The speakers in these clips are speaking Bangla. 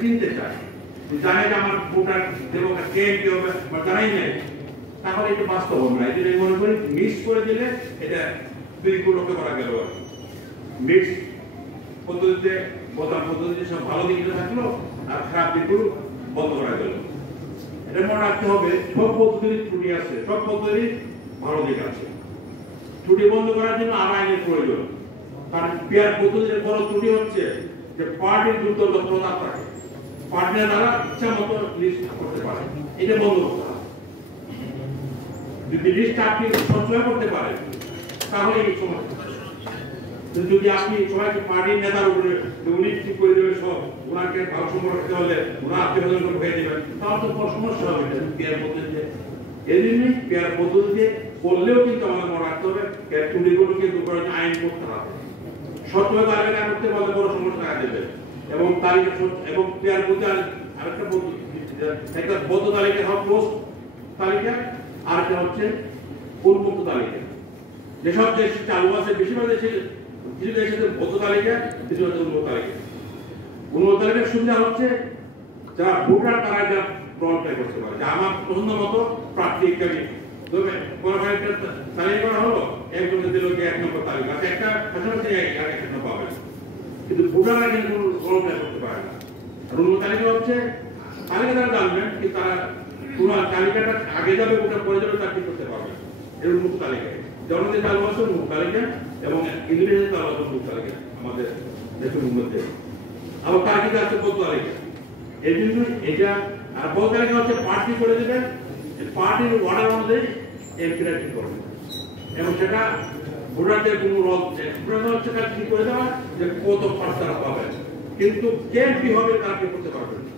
চিনতে চায়, জানে যে আমার ভোটার দেবো কে কি হবে আমার জানাই নেই, তাহলে এটা বাস্তব হবে না। এই জন্য মনে করি মিক্স করে দিলে এটা বিলকুলকে করা গেল। মিক্স পদ্ধতিতে বোতাম পদ্ধতিতে সব ভালো দিকটা থাকলো আর খারাপ দিকগুলো বন্ধ করা গেল। এটা মনে রাখতে হবে সব পদ্ধতির ত্রুটি আছে, সব পদ্ধতির ভালো দিক আছে। ত্রুটি বন্ধ করার জন্য আইনের প্রয়োজন। কারণ পেয়ার পদ্ধতির বড় ত্রুটি হচ্ছে যে পার্টির দুর্দল প্রদান থাকে, পার্টির দ্বারা ইচ্ছা মতো লিস্ট করতে পারে, এটা বন্ধ করতে হবে। যদি লিস্ট আপনি সঞ্চয় করতে পারেন তাহলে এই সমস্যা। যদি আপনি সবাইকে পার্টির নেতার উপরে উনি ঠিক করে দেবে সব, ওনাকে ভালো সম্পর্ক রাখতে হলে ওনার আত্মীয় হয়ে দেবেন, তাহলে তো বড় সমস্যা হবে পেয়ার পদ্ধতিতে। এই জন্যই পেয়ার পদ্ধতিতে করলেও কিন্তু আমাদের মনে রাখতে হবে পেয়ার ত্রুটিগুলো কিন্তু আইন করতে হবে। সত্যভাবে তালিকা করতে পারলে বড় সমস্যা দেখা দেবে। এবং তালিকা এবং পেয়ার পদ্ধতি আরেকটা পদ্ধতি, একটা বদ্ধ তালিকা হয় ক্লোজ তালিকা, আরেকটা হচ্ছে উন্মুক্ত তালিকা। যেসব দেশ চালু আছে বেশিরভাগ দেশে, কিছু দেশে বদ্ধ তালিকা, কিছু হচ্ছে উন্মুক্ত তালিকা। উন্মুক্ত তালিকার সুবিধা হচ্ছে যারা ভোটার তারা এটা প্রমাণ করতে পারে যে আমার পছন্দ মতো প্রার্থী ইত্যাদি। তবে কোনো একটা তালিকা করা হলো, একজনের দিল যে 1 নম্বর তালিকা, একটা এক নম্বর পাবে, কিন্তু ভোটাররা কিন্তু প্রমাণ করতে পারে না। আর উন্মুক্ত তালিকা হচ্ছে তালিকা তারা জানবেন, কিন্তু তারা পুরো তালিকাটা আগে যাবে ওটা পরে যাবে তার ঠিক করতে পারবে। এর উন্মুক্ত তালিকা জনগণের চালু আছে উন্মুক্ত তালিকা, এবং ইংরেজিতে চালু আছে উন্মুক্ত তালিকা আমাদের দেশের মধ্যে। আবার তালিকা আছে বদ্ধ তালিকা। এই জন্য এটা আর বদ্ধ তালিকা হচ্ছে পার্টি করে দেবেন, পার্টির অর্ডার অনুযায়ী এমপিরা ঠিক করবে, এবং সেটা ভোটারদের কোনো রদ নেই। ভোটারদের হচ্ছে ঠিক করে দেওয়া যে কত পার্ট তারা পাবে, কিন্তু কে কি হবে তারা কি করতে পারবে না।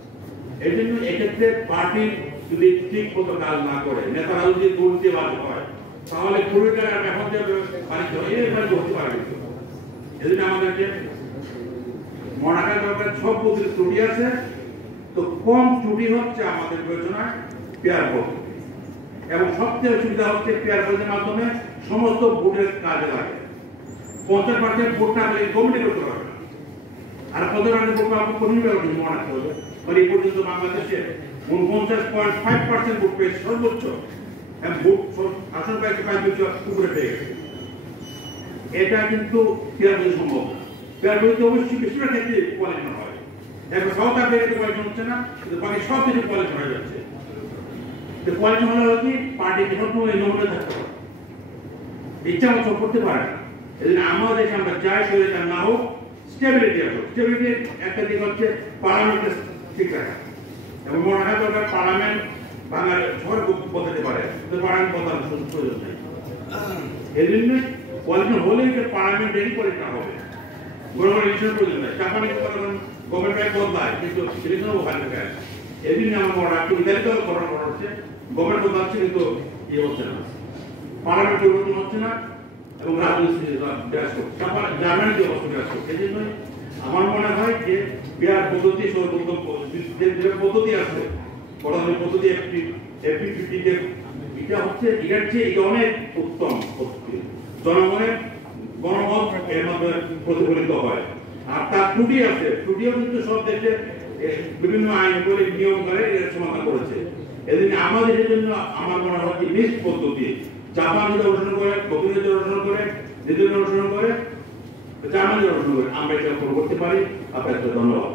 এই জন্য এক্ষেত্রে পার্টি যদি ঠিক মতো কাজ না করে, নেতারা যদি দুর্নীতিবাজ হয়, তাহলে পুরোটা এখন যে বাণিজ্য এভাবে করতে পারবে। এই জন্য আমাদেরকে মনে রাখা দরকার সব পদ্ধতির ত্রুটি আছে, তো কম ত্রুটি হচ্ছে আমাদের বিবেচনায় পেয়ার পদ্ধতি। এবং সবচেয়ে সুবিধা হচ্ছে পেয়ার পদ্ধতির মাধ্যমে সমস্ত ভোটের কাজে লাগে। 50% ভোট না হলে কমিটি করতে পারবে না। আর 50% ভোট আপনার কঠিন ব্যাপার মনে রাখতে হবে। মানে এই পর্যন্ত বাংলাদেশে 49.5% ভোট পেয়েছে সর্বোচ্চ, এবং ভোট আসন পাইছে প্রায় 200 উপরে পেয়ে গেছে। এটা কিন্তু পেয়ার পদ্ধতি সম্ভব না। পেয়ার পদ্ধতি অবশ্যই বেশিরভাগ ক্ষেত্রে কোয়ালিশন হয়। এখন সাউথ আফ্রিকাতে কোয়ালিশন হচ্ছে না, কিন্তু বাকি সব কিছু কোয়ালিশন হয়ে যাচ্ছে। কোয়ালিশন হলে হয় কি পার্টিকে সবসময় এই নমুনা থাকতে হবে, ইচ্ছা মতো সব করতে পারে না। এই জন্য আমাদের দেশে আমরা চাই শরীরটা না হোক, স্টেবিলিটি আসুক। স্টেবিলিটির একটা দিক হচ্ছে পার্লামেন্টকে ঠিক রাখা, এবং মনে রাখা দরকার পার্লামেন্ট বাংলার ঝড় বদলাতে পারে, কিন্তু পার্লামেন্ট বদলানোর প্রয়োজন নেই। এই জন্য কোয়ালিশন হলেই যে পার্লামেন্ট রেডি করে এটা হবে, গভর্নমেন্ট ইলেকশনের প্রয়োজন নেই। জাপানে গভর্নমেন্ট বদলায়, কিন্তু ইলেকশনও ওখানে যায়। এই জন্য আমার মনে রাখতে ইতালিতে ঘটনা ঘটা হচ্ছে, গভর্নমেন্ট বদলাচ্ছে কিন্তু ইয়ে হচ্ছে না, পার্লামেন্ট পরিবর্তন হচ্ছে না, এবং রাজনীতি বিরাজ করছে, জার্মানির যে অবস্থা বিরাজ করছে। এই জন্যই আমার মনে হয় যে পেয়ার পদ্ধতি সর্বোত্তম যে পদ্ধতি আছে, গণতান্ত্রিক পদ্ধতি এফপি50 এটা হচ্ছে এটার চেয়ে এটা অনেক উত্তম পদ্ধতি। জনগণের গণমত এর মাধ্যমে প্রতিফলিত হয়। আর তার ত্রুটি আছে, ত্রুটিও কিন্তু সব দেশে বিভিন্ন আইন করে নিয়ম করে এর সমাধান করেছে। এদিকে আমাদের জন্য আমার মনে হয় যে মিক্সড পদ্ধতি, জাপান যদি অনুসরণ করে, দক্ষিণ যদি অনুসরণ করে, দ্বিতীয় অনুসরণ করে, জার্মানি অনুসরণ করে, আমরা এটা করতে পারি। আপনাকে ধন্যবাদ।